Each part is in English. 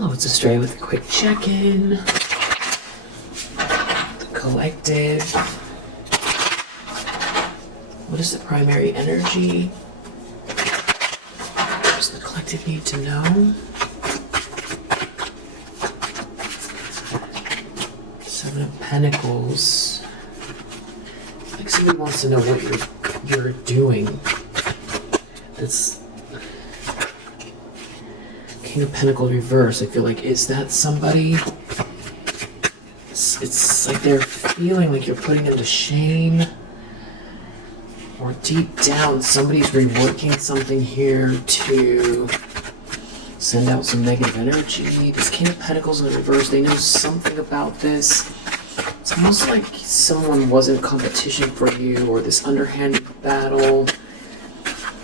Hello, it's Astray with a quick check-in. The collective. What is the primary energy? What does the collective need to know? Seven of Pentacles. Like somebody wants to know what you're doing. That's King of Pentacles reverse. I feel like, is that somebody? It's like they're feeling like you're putting them to shame. Or deep down, somebody's reworking something here to send out some negative energy. This King of Pentacles in the reverse, they know something about this. It's almost like someone was in competition for you, or this underhanded battle.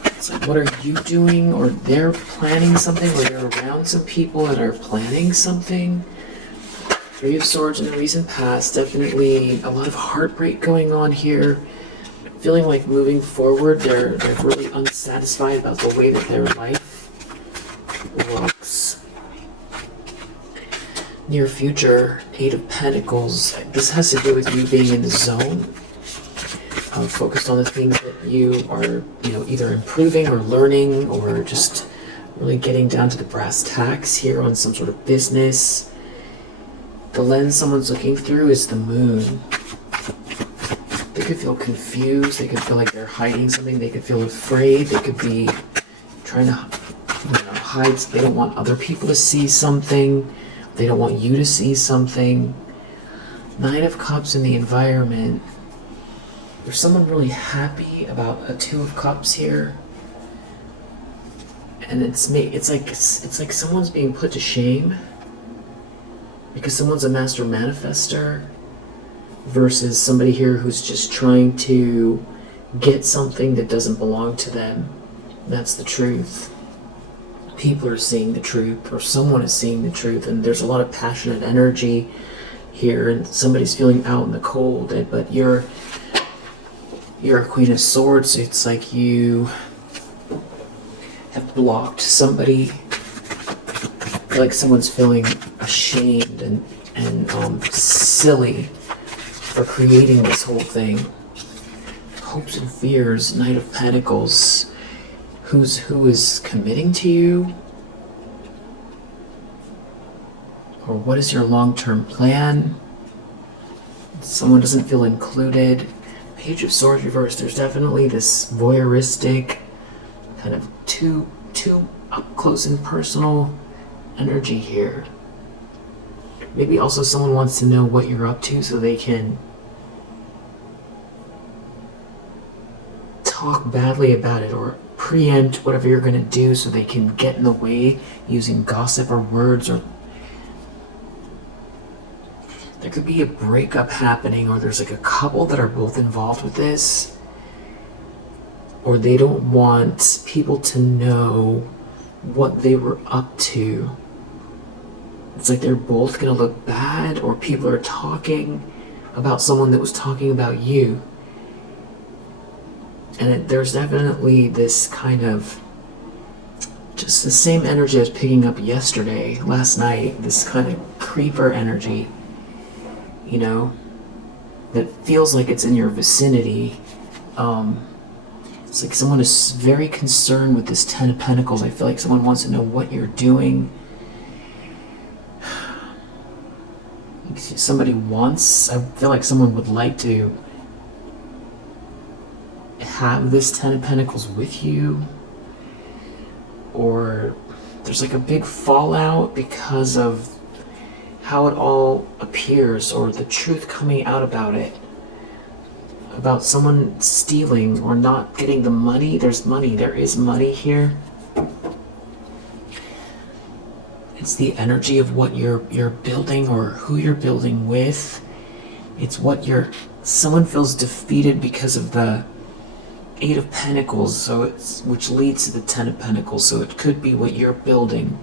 It's like, what are you doing? Or they're planning something, or they're around some people that are planning something. Three of Swords in the recent past, definitely a lot of heartbreak going on here. Feeling like moving forward, they're really unsatisfied about the way that their life looks. Near future, Eight of Pentacles. This has to do with you being in the zone. Focused on the things that you are, either improving or learning, or just really getting down to the brass tacks here on some sort of business. The lens someone's looking through is the moon. They could feel confused. They could feel like they're hiding something. They could feel afraid. They could be trying to hide. They don't want other people to see something. They don't want you to see something. Nine of Cups in the environment. There's someone really happy about a Two of Cups here, and it's like someone's being put to shame because someone's a master manifester versus somebody here who's just trying to get something that doesn't belong to them. That's the truth. People are seeing the truth, or someone is seeing the truth, and there's a lot of passionate energy here, and somebody's feeling out in the cold. But you're a Queen of Swords, so it's like you have blocked somebody. I feel like someone's feeling ashamed and silly for creating this whole thing. Hopes and fears, Knight of Pentacles. Who is committing to you? Or what is your long-term plan? Someone doesn't feel included. Page of Swords reverse. There's definitely this voyeuristic, kind of too up close and personal energy here. Maybe also someone wants to know what you're up to so they can talk badly about it or preempt whatever you're going to do so they can get in the way using gossip or words. Or there could be a breakup happening, or there's like a couple that are both involved with this, or they don't want people to know what they were up to. It's like they're both going to look bad, or people are talking about someone that was talking about you. And there's definitely this kind of, just the same energy I was picking up last night, this kind of creeper energy, that feels like it's in your vicinity. It's like someone is very concerned with this Ten of Pentacles. I feel like someone wants to know what you're doing. I feel like someone would like to have this Ten of Pentacles with you, or there's like a big fallout because of how it all appears, or the truth coming out about it, about someone stealing or not getting the money. There is money here. It's the energy of what you're building, or who you're building with. It's someone feels defeated because of the Eight of Pentacles, which leads to the Ten of Pentacles, so it could be what you're building.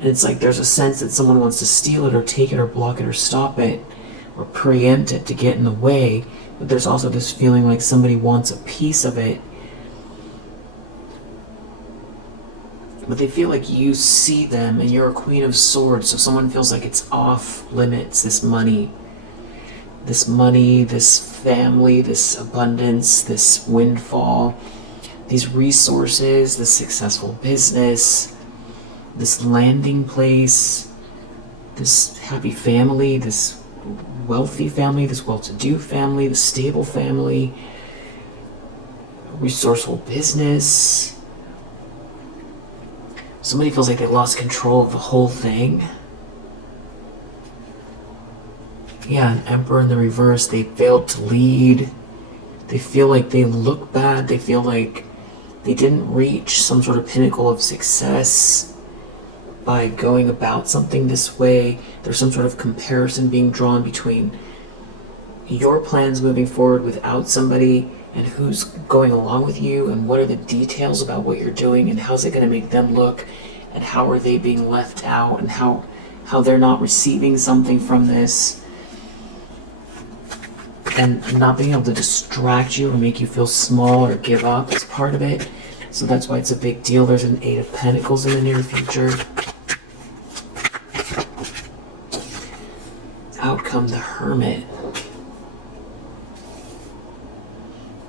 And it's like there's a sense that someone wants to steal it, or take it, or block it, or stop it, or preempt it to get in the way. But there's also this feeling like somebody wants a piece of it. but they feel like you see them and you're a Queen of Swords, so someone feels like it's off limits, this money, this family, this abundance, this windfall, these resources, this successful business, this landing place, this happy family, this wealthy family, this well-to-do family, this stable family, resourceful business. Somebody feels like they lost control of the whole thing. Yeah, an Emperor in the reverse. They failed to lead. They feel like they look bad. They feel like they didn't reach some sort of pinnacle of success by going about something this way. There's some sort of comparison being drawn between your plans moving forward without somebody and who's going along with you, and what are the details about what you're doing, and how's it going to make them look, and how are they being left out, and how they're not receiving something from this, and not being able to distract you or make you feel small or give up is part of it. So that's why it's a big deal. There's an 8 of Pentacles in the near future. Out come the Hermit.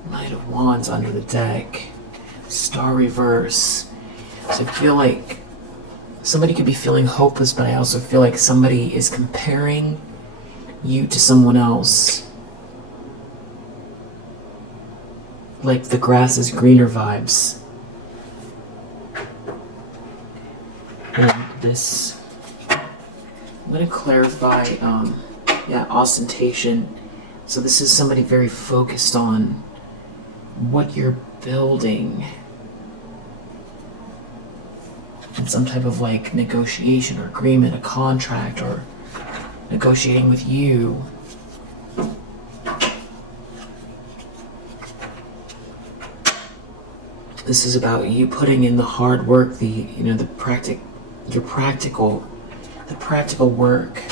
Knight of Wands under the deck. Star reverse. So I feel like somebody could be feeling hopeless, but I also feel like somebody is comparing you to someone else. Like the grass is greener vibes. And this, I'm going to clarify, ostentation. So this is somebody very focused on what you're building and some type of like negotiation or agreement, a contract, or negotiating with you. This is about you putting in the hard work, the practical work,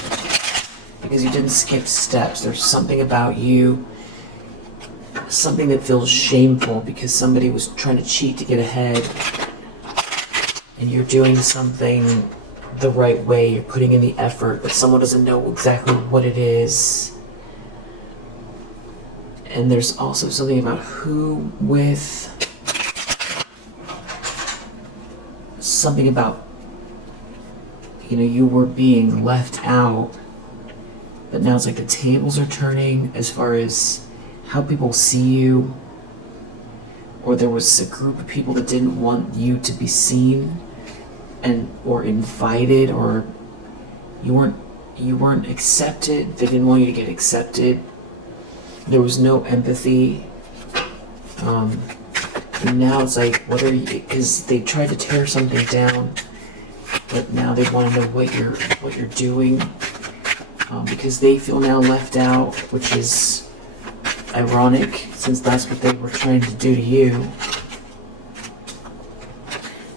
because you didn't skip steps. There's something about you, something that feels shameful because somebody was trying to cheat to get ahead, and you're doing something the right way. You're putting in the effort, but someone doesn't know exactly what it is. And there's also something about who with, something about, you were being left out, but now it's like the tables are turning as far as how people see you, or there was a group of people that didn't want you to be seen or invited, or you weren't accepted. They didn't want you to get accepted. There was no empathy. And now it's like, because they tried to tear something down, but now they want to know what you're doing, because they feel now left out, which is ironic, since that's what they were trying to do to you.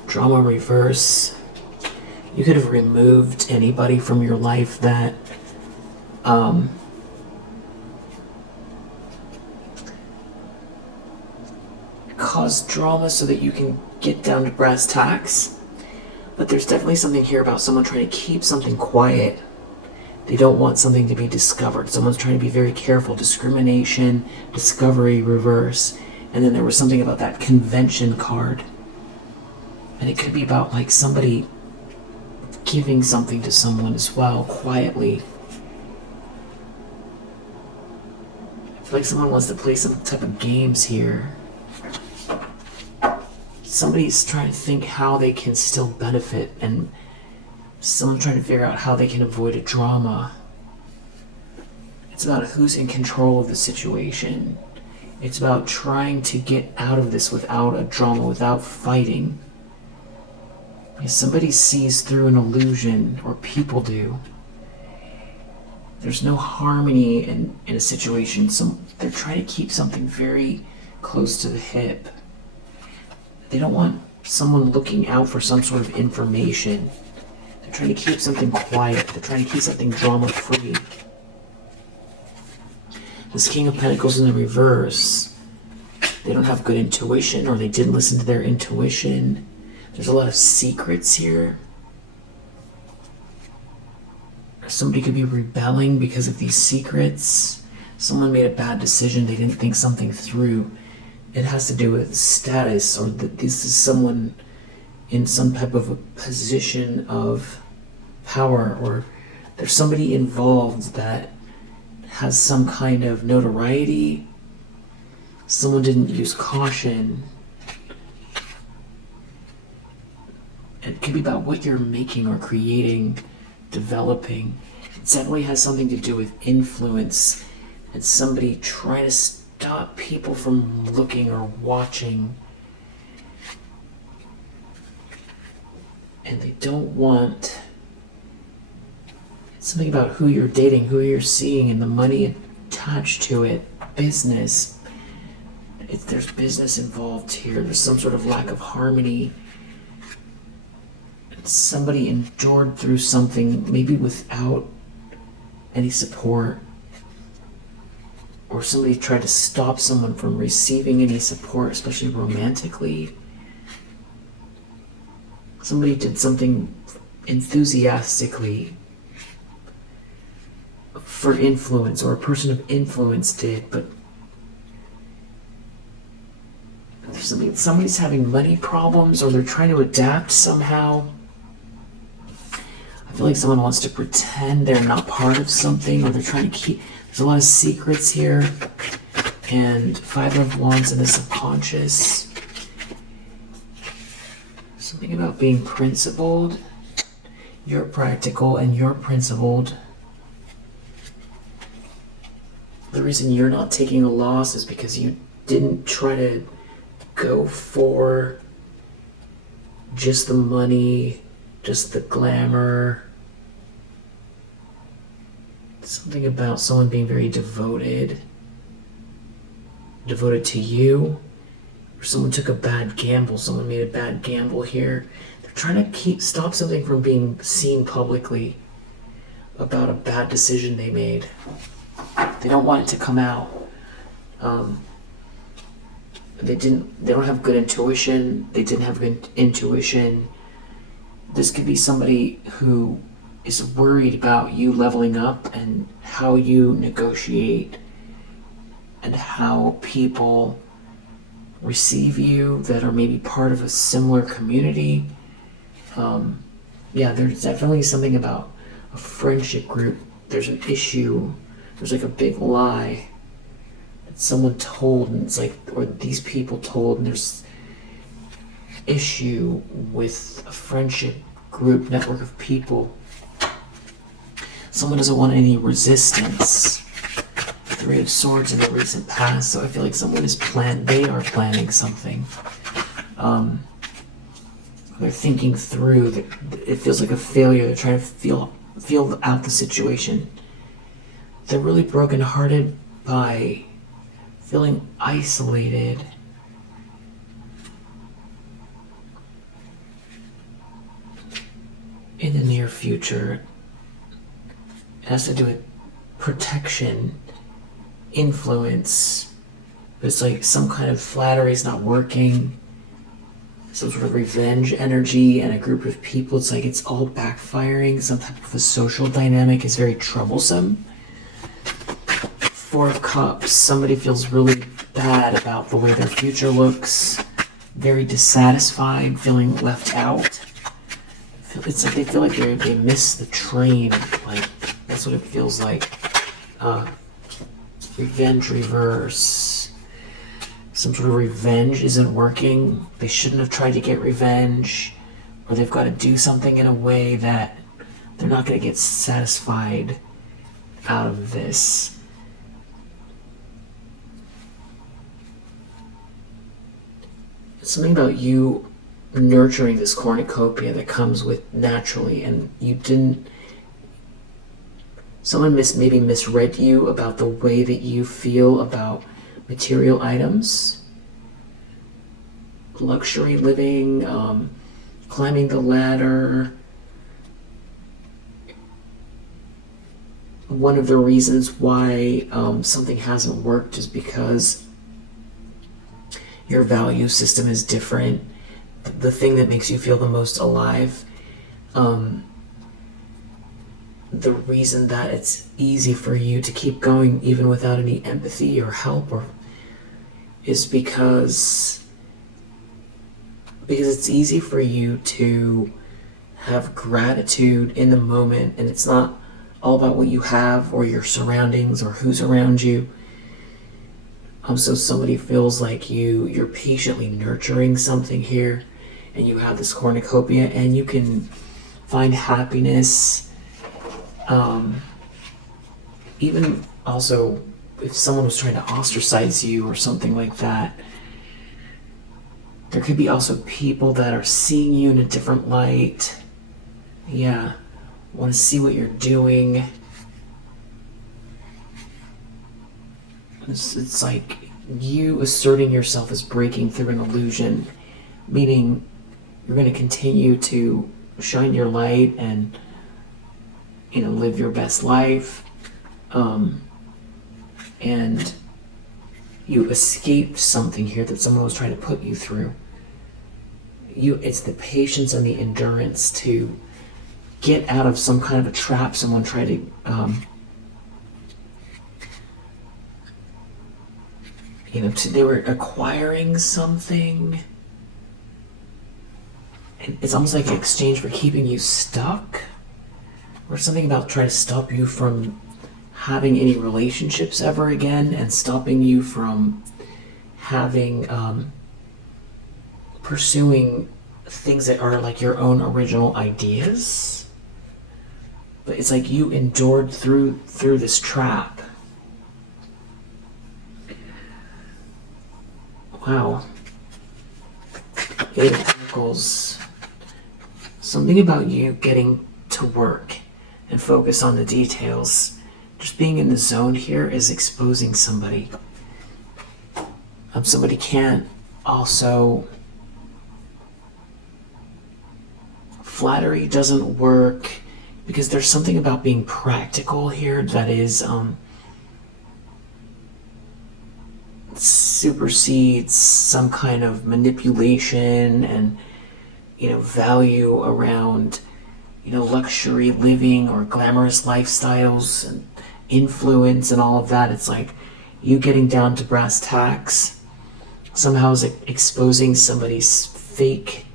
Drama reverse. You could have removed anybody from your life that caused drama so that you can get down to brass tacks. But there's definitely something here about someone trying to keep something quiet. They don't want something to be discovered. Someone's trying to be very careful. Discrimination, discovery, reverse. And then there was something about that convention card. And it could be about like somebody giving something to someone as well, quietly. I feel like someone wants to play some type of games here. Somebody's trying to think how they can still benefit, and someone's trying to figure out how they can avoid a drama. It's about who's in control of the situation. It's about trying to get out of this without a drama, without fighting. If somebody sees through an illusion, or people do, there's no harmony in a situation. They're trying to keep something very close to the hip. They don't want someone looking out for some sort of information. They're trying to keep something quiet. They're trying to keep something drama-free. This King of Pentacles in the reverse. They don't have good intuition, or they didn't listen to their intuition. There's a lot of secrets here. Somebody could be rebelling because of these secrets. Someone made a bad decision. They didn't think something through. It has to do with status, or that this is someone in some type of a position of power, or there's somebody involved that has some kind of notoriety. Someone didn't use caution. It could be about what you're making or creating, developing. It definitely has something to do with influence and somebody trying to stop people from looking or watching. And they don't want something about who you're dating, who you're seeing, and the money attached to it. Business. There's business involved here. There's some sort of lack of harmony. Somebody endured through something maybe without any support, or somebody tried to stop someone from receiving any support, especially romantically. Somebody did something enthusiastically for influence, or a person of influence did, but somebody's having money problems, or they're trying to adapt somehow. I feel like someone wants to pretend they're not part of something, or they're trying to keep... There's a lot of secrets here. And 5 of Wands in the subconscious. Something about being principled. You're practical and you're principled. The reason you're not taking a loss is because you didn't try to go for just the money, just the glamour. Something about someone being very devoted to you, or someone took a bad gamble. Someone made a bad gamble here. They're trying to stop something from being seen publicly about a bad decision they made. They don't want it to come out. They don't have good intuition. They didn't have good intuition. This could be somebody who is worried about you leveling up and how you negotiate and how people receive you that are maybe part of a similar community. There's definitely something about a friendship group. There's an issue. There's like a big lie that someone told, and it's like, or these people told, and there's issue with a friendship group, network of people. Someone doesn't want any resistance. 3 of Swords in the recent past, so I feel like someone they are planning something. They're thinking through. It feels like a failure. They're trying to feel out the situation. They're really brokenhearted by feeling isolated. In the near future. It has to do with protection, influence. It's like some kind of flattery is not working. Some sort of revenge energy and a group of people. It's like it's all backfiring. Some type of a social dynamic is very troublesome. 4 of Cups. Somebody feels really bad about the way their future looks. Very dissatisfied, feeling left out. It's like they feel like they miss the train. Like, that's what it feels like. Revenge reverse. Some sort of revenge isn't working. They shouldn't have tried to get revenge. Or they've got to do something in a way that they're not going to get satisfied out of this. It's something about you nurturing this cornucopia that comes with naturally, and you didn't... Someone maybe misread you about the way that you feel about material items, luxury living, climbing the ladder. One of the reasons why something hasn't worked is because your value system is different. the thing that makes you feel the most alive. The reason that it's easy for you to keep going even without any empathy or help is because it's easy for you to have gratitude in the moment, and it's not all about what you have or your surroundings or who's around you. So somebody feels like you're patiently nurturing something here, and you have this cornucopia, and you can find happiness. Even also, if someone was trying to ostracize you or something like that, there could be also people that are seeing you in a different light. Yeah, want to see what you're doing. It's like you asserting yourself as breaking through an illusion, meaning you're going to continue to shine your light and, live your best life. And you escaped something here that someone was trying to put you through. It's the patience and the endurance to get out of some kind of a trap someone tried to they were acquiring something, and it's almost like an exchange for keeping you stuck, or something about trying to stop you from having any relationships ever again, and stopping you from having pursuing things that are like your own original ideas. But it's like you endured through this trap. Wow. Eight of Pentacles. Something about you getting to work and focus on the details. Just being in the zone here is exposing somebody. Somebody can't also... Flattery doesn't work because there's something about being practical here that is supersedes some kind of manipulation and value around luxury living or glamorous lifestyles and influence and all of that. It's like you getting down to brass tacks somehow is exposing somebody's fake.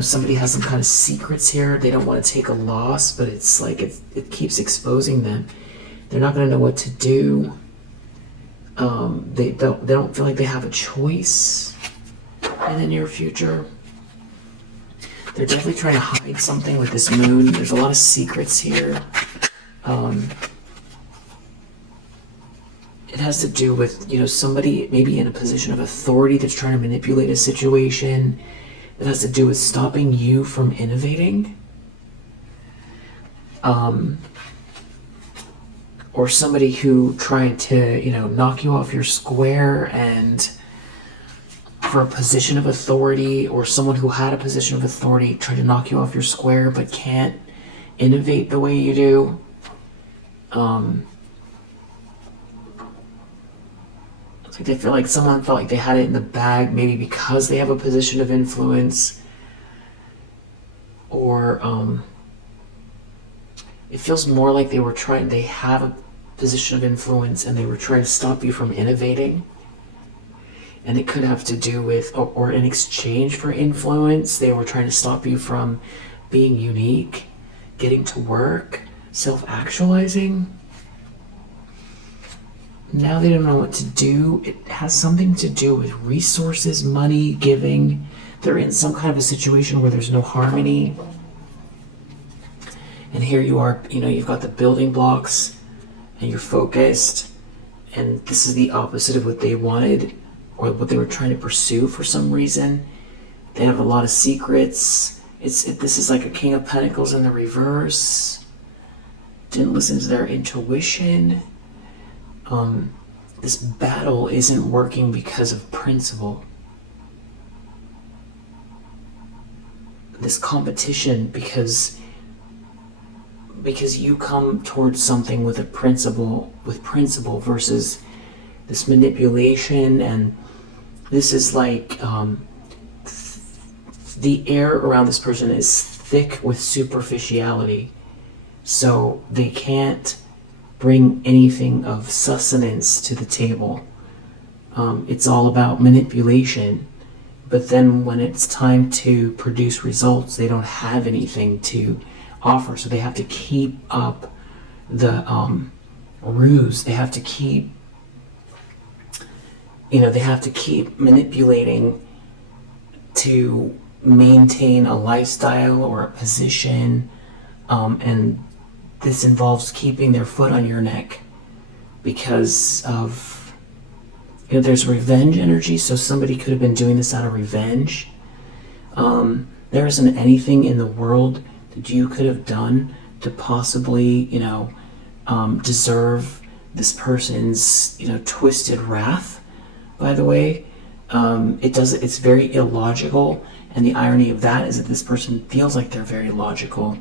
Somebody has some kind of secrets here. They don't want to take a loss, but it's like it keeps exposing them. They're not going to know what to do. They don't feel like they have a choice in the near future. They're definitely trying to hide something with this moon. There's a lot of secrets here. It has to do with somebody maybe in a position of authority that's trying to manipulate a situation. It has to do with stopping you from innovating. Or somebody who tried to, knock you off your square and for a position of authority, or someone who had a position of authority tried to knock you off your square but can't innovate the way you do. It's like they feel like someone felt like they had it in the bag, maybe because they have a position of influence, or it feels more like they have a position of influence and they were trying to stop you from innovating. And it could have to do with, or in exchange for influence, they were trying to stop you from being unique, getting to work, self-actualizing. Now they don't know what to do. It has something to do with resources, money, giving. They're in some kind of a situation where there's no harmony. And here you are, you've got the building blocks and you're focused, and this is the opposite of what they wanted or what they were trying to pursue for some reason. They have a lot of secrets. This is like a King of Pentacles in the reverse. Didn't listen to their intuition. This battle isn't working because of principle. This competition because you come towards something with a principle, versus this manipulation and This is like the air around this person is thick with superficiality, so they can't bring anything of sustenance to the table. It's all about manipulation, but then when it's time to produce results, they don't have anything to offer, so they have to keep up the ruse. They have to keep, they have to keep manipulating to maintain a lifestyle or a position, and this involves keeping their foot on your neck because of, there's revenge energy, so somebody could have been doing this out of revenge. There isn't anything in the world that you could have done to possibly, deserve this person's, twisted wrath, by the way. It's very illogical, and the irony of that is that this person feels like they're very logical.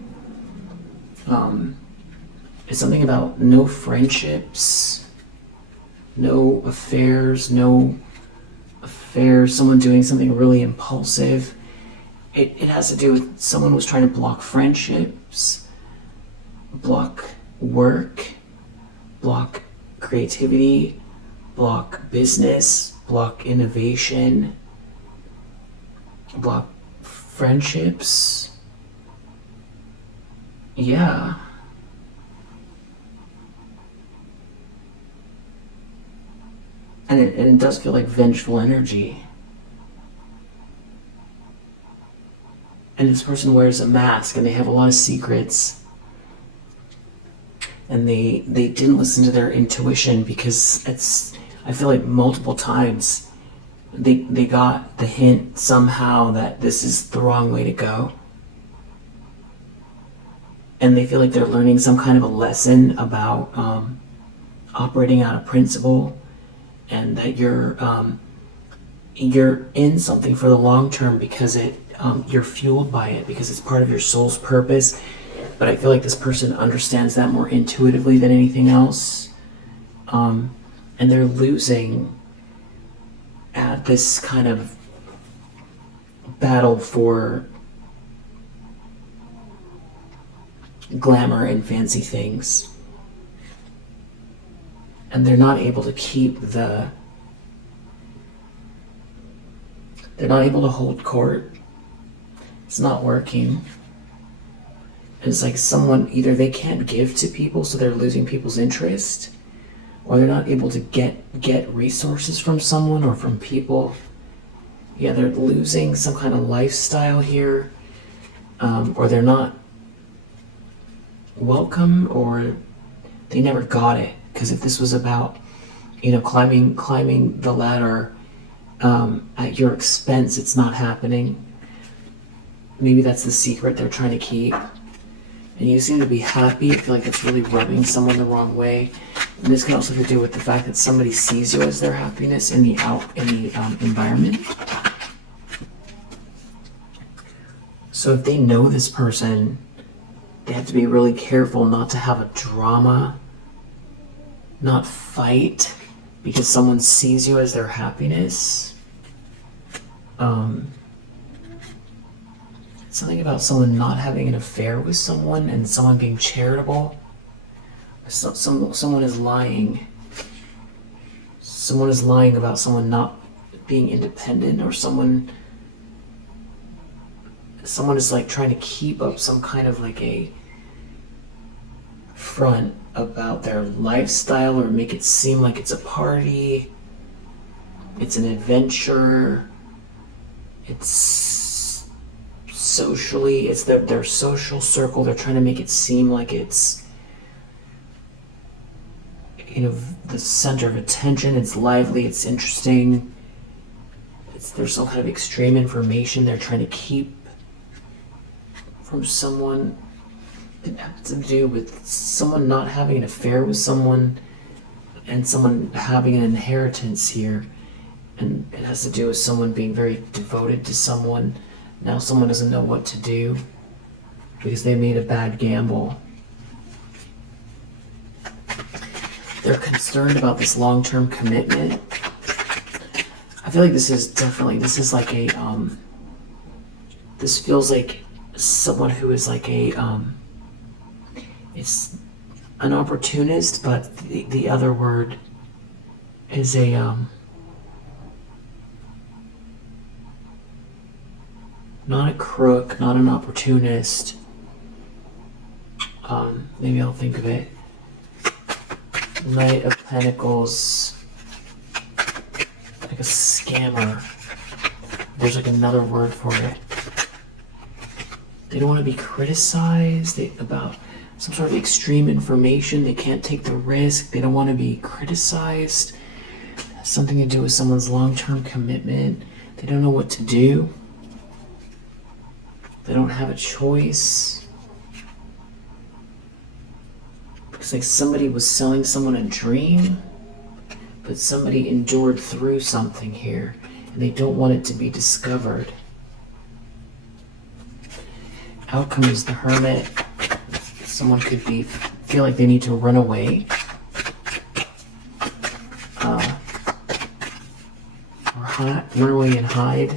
It's something about no friendships, no affairs, someone doing something really impulsive. It has to do with someone was trying to block friendships, block work, block creativity, block business, block innovation, block friendships. Yeah. And it does feel like vengeful energy. And this person wears a mask and they have a lot of secrets. And they didn't listen to their intuition because I feel like multiple times they got the hint somehow that this is the wrong way to go. And they feel like they're learning some kind of a lesson about operating out of principle, and that you're in something for the long term because you're fueled by it, because it's part of your soul's purpose. But I feel like this person understands that more intuitively than anything else, and they're losing at this kind of battle for glamour and fancy things. And they're not able to they're not able to hold court. It's not working. And it's like someone, either they can't give to people, so they're losing people's interest, or they're not able to get resources from someone or from people. Yeah, they're losing some kind of lifestyle here, or they're not welcome, or they never got it. Because if this was about, climbing the ladder at your expense, it's not happening. Maybe that's the secret they're trying to keep. And you seem to be happy. I feel like it's really rubbing someone the wrong way. And this can also have to do with the fact that somebody sees you as their happiness in the environment. So if they know this person, they have to be really careful not to have a drama, not fight because someone sees you as their happiness. Something about someone not having an affair with someone and someone being charitable. Someone is lying. Someone is lying about someone not being independent, or someone is like trying to keep up some kind of like a front about their lifestyle, or make it seem like it's a party, it's an adventure, it's socially, it's their social circle. They're trying to make it seem like it's, the center of attention. It's lively, it's interesting, there's some kind of extreme information they're trying to keep from someone. It has to do with someone not having an affair with someone and someone having an inheritance here. And it has to do with someone being very devoted to someone. Now someone doesn't know what to do because they made a bad gamble. They're concerned about this long-term commitment. I feel like this is like a, this feels like someone who is like a, it's an opportunist, but the other word is a, not a crook, not an opportunist. Maybe I'll think of it. Knight of Pentacles, like a scammer. There's like another word for it. They don't want to be criticized about some sort of extreme information. They can't take the risk. They don't want to be criticized. It has something to do with someone's long-term commitment. They don't know what to do. They don't have a choice. It's like somebody was selling someone a dream, but somebody endured through something here, and they don't want it to be discovered. Outcome is the Hermit. Someone could feel like they need to run away. Or run away and hide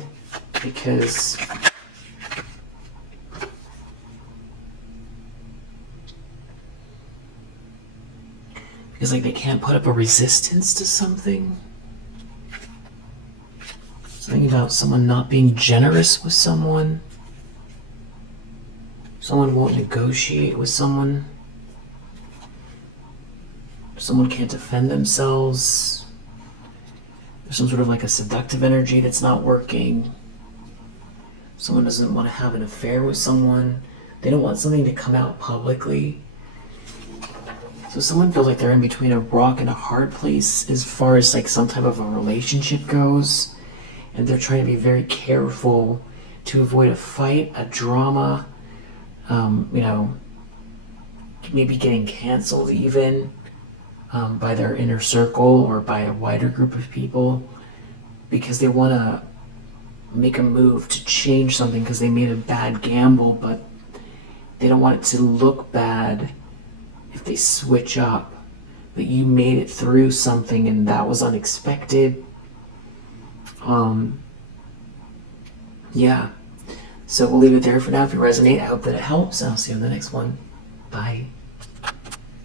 because like they can't put up a resistance to something. Something about someone not being generous with someone. Someone won't negotiate with someone. Someone can't defend themselves. There's some sort of like a seductive energy that's not working. Someone doesn't want to have an affair with someone. They don't want something to come out publicly. So someone feels like they're in between a rock and a hard place as far as like some type of a relationship goes. And they're trying to be very careful to avoid a fight, a drama, maybe getting canceled even by their inner circle or by a wider group of people, because they want to make a move to change something because they made a bad gamble, but they don't want it to look bad if they switch up. But you made it through something and that was unexpected. Yeah. So we'll leave it there for now. If you resonate, I hope that it helps, and I'll see you in the next one. Bye.